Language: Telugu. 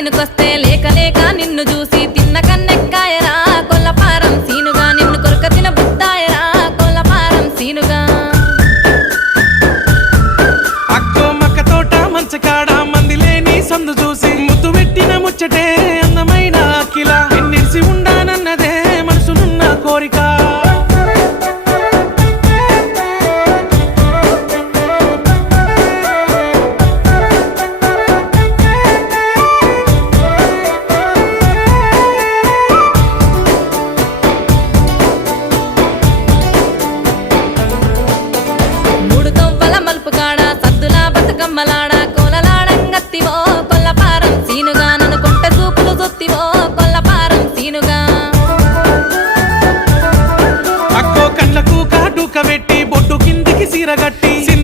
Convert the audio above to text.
సేనుకొస్తే లేక లేక నిన్ను చూసి తిన్న కన్నెక్కాయరా కొల్లపారం సీనుగా నిన్ను కొరక తిన బుద్దాయరా కొల్లపారం సీనుగా అక్కో మక్క తోట మంచకాడ మంది లేని సందు చూసి ముద్దు పెట్టిన ముచ్చటే అందమైన అఖిల ఎన్నిసి ఉండానన్నదే మనసునున్న కోరిక మూడు తొవ్వల మలుపు కాడ సద్దులా బతుకమ్మలాడ